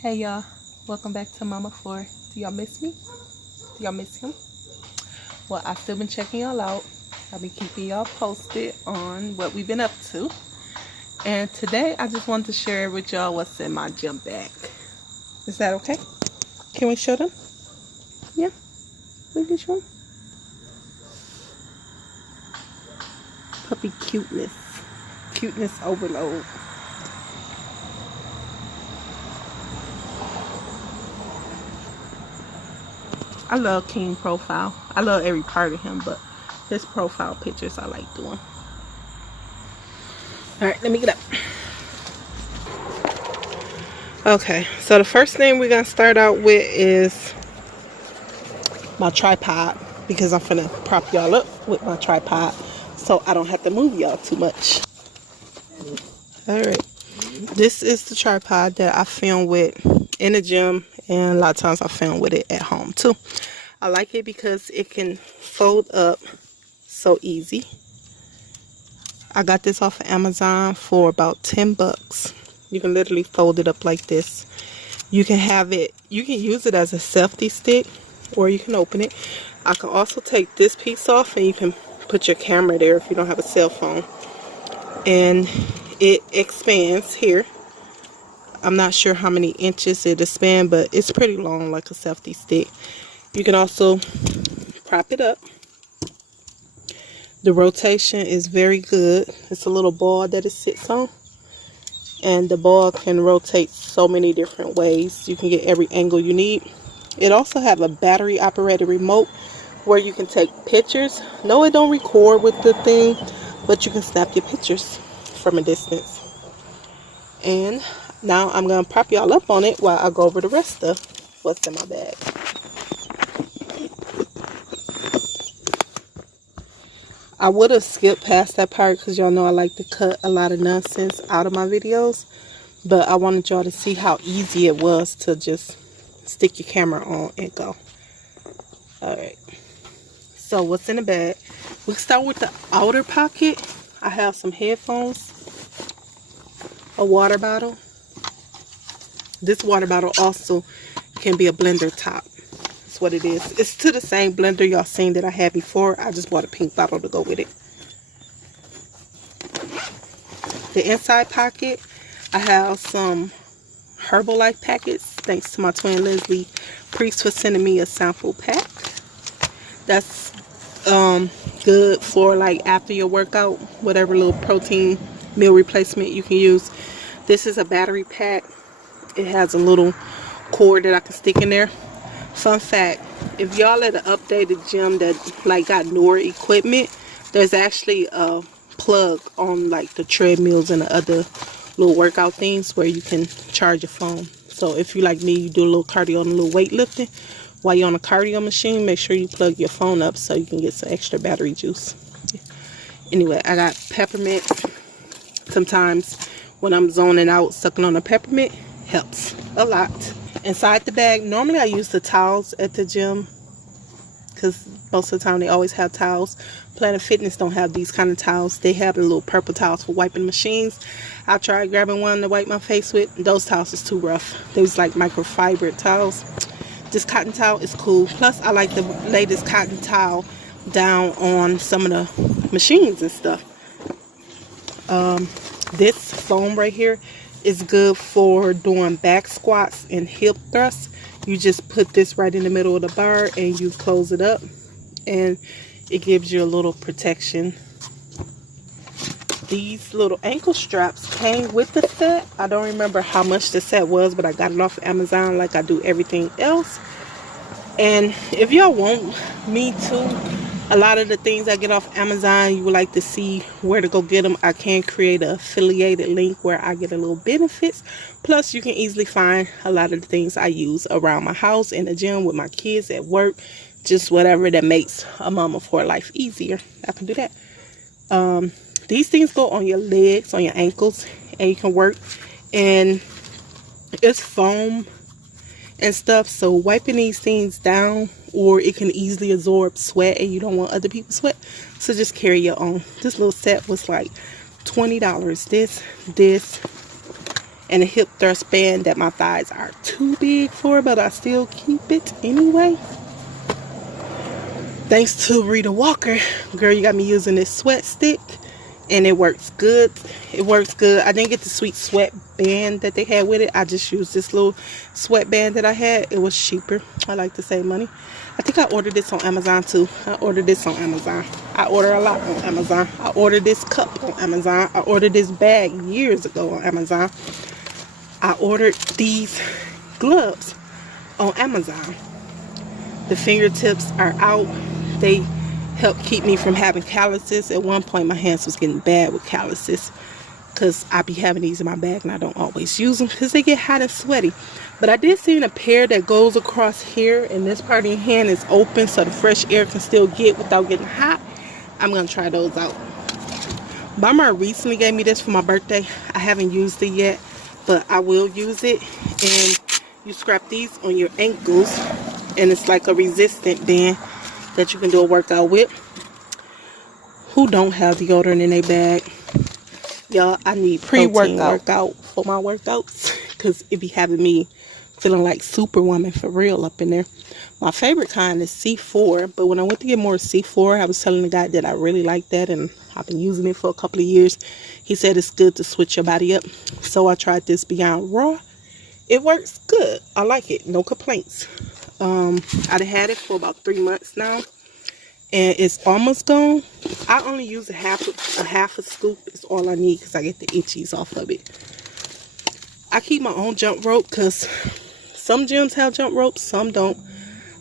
Hey y'all, welcome back to Mama Floor. Do y'all miss me? Do y'all miss him? Well, I've still been checking y'all out. I've been keeping y'all posted on what we've been up to. And today I just wanted to share with y'all what's in my gym bag. Is that okay? Can we show them? Yeah, we can show them. Puppy cuteness. Cuteness overload. I love King profile. I love every part of him, but his profile pictures I like doing. Alright, let me get up. Okay, so the first thing we're going to start out with is my tripod, because I'm finna prop y'all up with my tripod so I don't have to move y'all too much. Alright, this is the tripod that I film with in the gym, and a lot of times I film with it at home too. I like it because it can fold up so easy. I got this off of Amazon for about 10 bucks. You can literally fold it up like this. You can have it, you can use it as a selfie stick, or you can open it. I can also take this piece off and you can put your camera there if you don't have a cell phone. And it expands here. I'm not sure how many inches it expands, but it's pretty long, like a selfie stick. You can also prop it up. The rotation is very good. It's a little ball that it sits on, and the ball can rotate so many different ways. You can get every angle you need. It also have a battery operated remote where you can take pictures. No, it don't record with the thing, but you can snap your pictures from a distance. And now I'm gonna prop y'all up on it while I go over the rest of what's in my bag. I would have skipped past that part because y'all know I like to cut a lot of nonsense out of my videos, but I wanted y'all to see how easy it was to just stick your camera on and go. Alright, so what's in the bag? We can start with the outer pocket. I have some headphones, a water bottle. This water bottle also can be a blender top. That's what it is. It's to the same blender y'all seen that I had before. I just bought a pink bottle to go with it. The inside pocket, I have some Herbalife packets. Thanks to my twin Leslie Priest for sending me a sample pack. That's good for like after your workout, whatever little protein meal replacement you can use. This is a battery pack. It has a little cord that I can stick in there. Fun fact, if y'all at an updated gym that like got newer equipment, there's actually a plug on like the treadmills and the other little workout things where you can charge your phone. So if you like me, you do a little cardio and a little weightlifting, while you're on a cardio machine, make sure you plug your phone up so you can get some extra battery juice. Anyway, I got peppermint. Sometimes when I'm zoning out, sucking on a peppermint helps a lot. Inside the bag, normally I use the towels at the gym because most of the time they always have towels. Planet Fitness don't have these kind of towels. They have the little purple towels for wiping machines. I tried grabbing one to wipe my face with. Those towels is too rough. They was like microfiber towels. This cotton towel is cool. Plus I like the latest cotton towel down on some of the machines and stuff. This foam right here is good for doing back squats and hip thrusts. You just put this right in the middle of the bar and you close it up, and it gives you a little protection. These little ankle straps came with the set. I don't remember how much the set was, but I got it off of Amazon like I do everything else. And if y'all want me to, a lot of the things I get off Amazon, you would like to see where to go get them, I can create an affiliated link where I get a little benefits. Plus, you can easily find a lot of the things I use around my house, in the gym, with my kids, at work. Just whatever that makes a mama for life easier. I can do that. These things go on your legs, on your ankles, and you can work. And it's foam and stuff, so wiping these things down, or it can easily absorb sweat and you don't want other people's sweat, so just carry your own. This little set was like $20. This and a hip thrust band that my thighs are too big for, but I still keep it anyway. Thanks to Rita Walker, girl, you got me using this sweat stick, and it works good. It works good. I didn't get the sweet sweat band that they had with it. I just used this little sweat band that I had. It was cheaper. I like to save money. I think I ordered this on Amazon too. I ordered this on Amazon. I order a lot on Amazon. I ordered this cup on Amazon. I ordered this bag years ago on Amazon. I ordered these gloves on Amazon. The fingertips are out. They help keep me from having calluses. At one point my hands was getting bad with calluses because I be having these in my bag and I don't always use them because they get hot and sweaty. But I did see a pair that goes across here, and this part of your hand is open so the fresh air can still get without getting hot. I'm gonna try those out. MarMar recently gave me this for my birthday. I haven't used it yet, but I will use it. And you strap these on your ankles, and it's like a resistant band that you can do a workout with. Who don't have deodorant in their bag? Y'all, I need pre-workout for my workouts because it be having me feeling like Superwoman for real up in there. My favorite kind is C4, but when I went to get more C4, I was telling the guy that I really like that, and I've been using it for a couple of years. He said it's good to switch your body up, so I tried this Beyond Raw. It works good. I like it. No complaints. I've had it for about 3 months now, and it's almost gone. I only use a half a scoop. It's all I need because I get the itchies off of it. I keep my own jump rope because some gyms have jump ropes, some don't.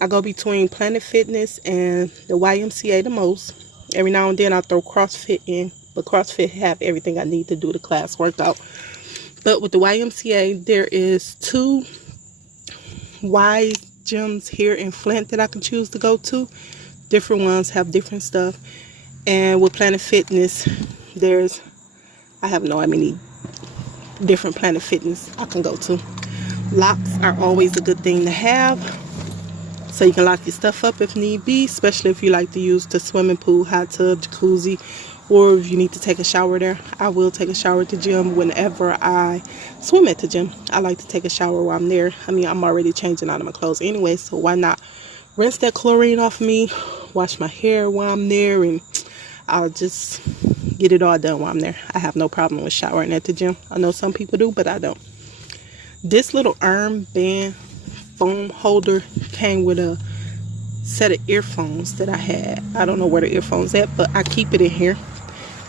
I go between Planet Fitness and the YMCA the most. Every now and then I throw CrossFit in, but CrossFit have everything I need to do the class workout. But with the YMCA, there is 2 Y gyms here in Flint that I can choose to go to. Different ones have different stuff. And with Planet Fitness, I have no many different Planet Fitness I can go to. Locks are always a good thing to have, so you can lock your stuff up if need be, especially if you like to use the swimming pool, hot tub, jacuzzi, or if you need to take a shower there. I will take a shower at the gym whenever I swim at the gym. I like to take a shower while I'm there. I mean, I'm already changing out of my clothes anyway, so why not rinse that chlorine off of me, wash my hair while I'm there, and I'll just get it all done while I'm there. I have no problem with showering at the gym. I know some people do, but I don't. This little arm band foam holder came with a set of earphones that I had. I don't know where the earphones at, but I keep it in here.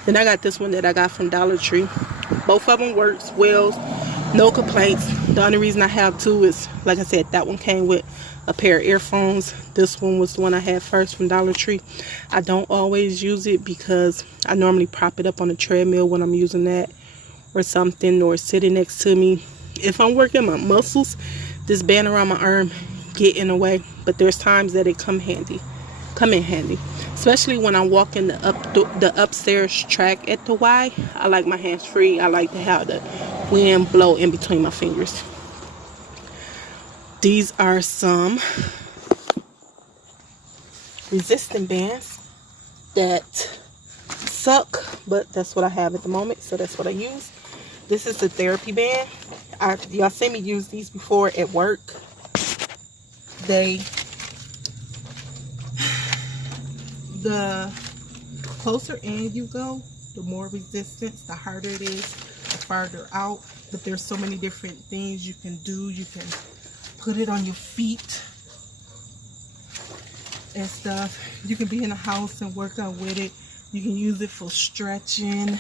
Then I got this one that I got from Dollar Tree. Both of them works well, no complaints. The only reason I have 2 is, like I said, that one came with a pair of earphones. This one was the one I had first from Dollar Tree. I don't always use it because I normally prop it up on a treadmill when I'm using that or something, or sitting next to me. If I'm working my muscles, this band around my arm get in the way, but there's times that it come in handy, especially when I'm walking the upstairs track at the Y. I like my hands free. I like to have the wind blow in between my fingers. These are some resistant bands that suck, but that's what I have at the moment, so that's what I use. This is the therapy band. Y'all seen me use these before at work. The closer in you go, the more resistance, the harder it is, the farther out. But there's so many different things you can do. You can put it on your feet and stuff. You can be in the house and work out with it. You can use it for stretching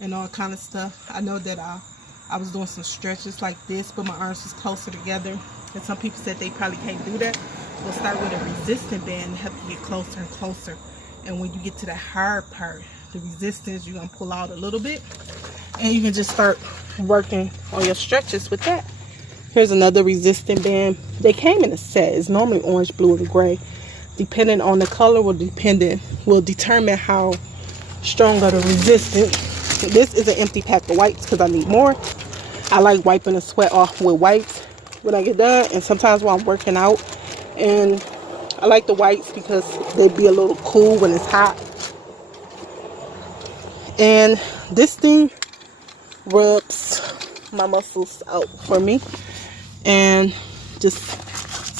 and all kind of stuff. I know that I was doing some stretches like this, but my arms was closer together, and some people said they probably can't do that. We'll start with a resistant band to help you get closer and closer, and when you get to the hard part, the resistance, you're gonna pull out a little bit, and you can just start working on your stretches with that. Here's another resistant band. They came in a set. It's normally orange, blue, and gray. Depending on the color will determine how strong are the resistance. This is an empty pack of wipes because I need more. I like wiping the sweat off with wipes when I get done, and sometimes while I'm working out. And I like the wipes because they be a little cool when it's hot. And this thing rubs my muscles out for me. And just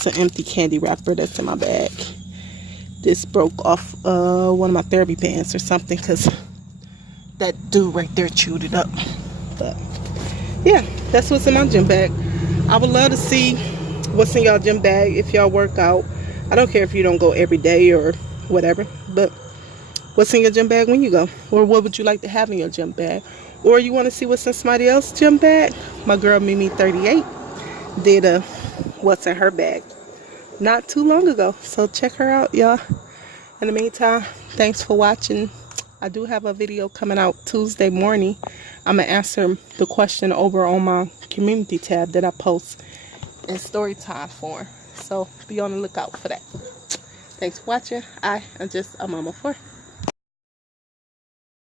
some empty candy wrapper that's in my bag. This broke off one of my therapy pants or something, because that dude right there chewed it up. But yeah, that's what's in my gym bag. I would love to see what's in y'all gym bag if y'all work out. I don't care if you don't go every day or whatever, but what's in your gym bag when you go? Or what would you like to have in your gym bag? Or you want to see what's in somebody else's gym bag? My girl Mimi38 did a what's in her bag not too long ago, so check her out, y'all. In the meantime, thanks for watching. I do have a video coming out Tuesday morning. I'm gonna answer the question over on my community tab that I post in story time form, so be on the lookout for that. Thanks for watching. I am just a mama for